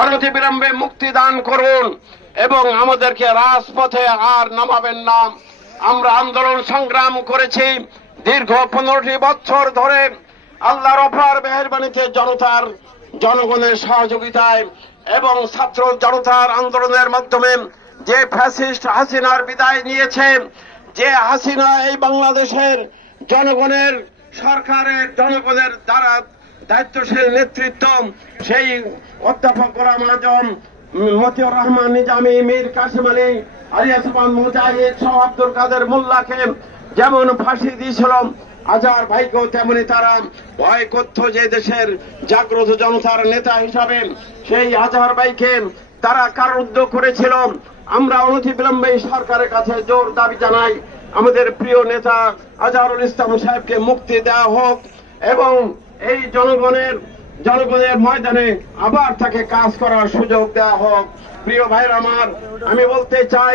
অনতিবিলম্বে মুক্তি দান করুন এবং আমাদেরকে রাজপথে আর নামাবেন না। আমরা আন্দোলন সংগ্রাম করেছি দীর্ঘ 15টি বছর ধরে আল্লাহর অপার মেহেরবানিতে জনগণের সহযোগিতায় এবং ছাত্র জনতার আন্দোলনের মাধ্যমে যে ফ্যাসিস্ট হাসিনার বিদায় নিয়েছে, যে হাসিনা এই বাংলাদেশের জনগণের জনগণের দ্বারা দায়িত্বশীল নেতৃত্ব, সেই অধ্যাপক গোলাম আজম, মতিউর রহমান নিজামী, মীর কাসেম আলী, আলিয়াস মুজাহিদ সহ আব্দুল কাদের মোল্লাকে যেমন ফাঁসি দিয়েছিল, আজহার ভাইকেও তেমনি তারা ভয় করত যে দেশের জাগ্রত জনতার নেতা হিসাবে সেই আজহার ভাইকে তারা কারারুদ্ধ করেছিল। আমরা অনতিবিলম্বে সরকারের কাছে জোর দাবি জানাই, আমাদের প্রিয় নেতা আজহারুল ইসলাম সাহেবকে মুক্তি দেওয়া হোক এবং এই জনগণের ময়দানে আবার তাকে কাজ করার সুযোগ দেওয়া হোক। প্রিয় ভাইরা আমার, আমি বলতে চাই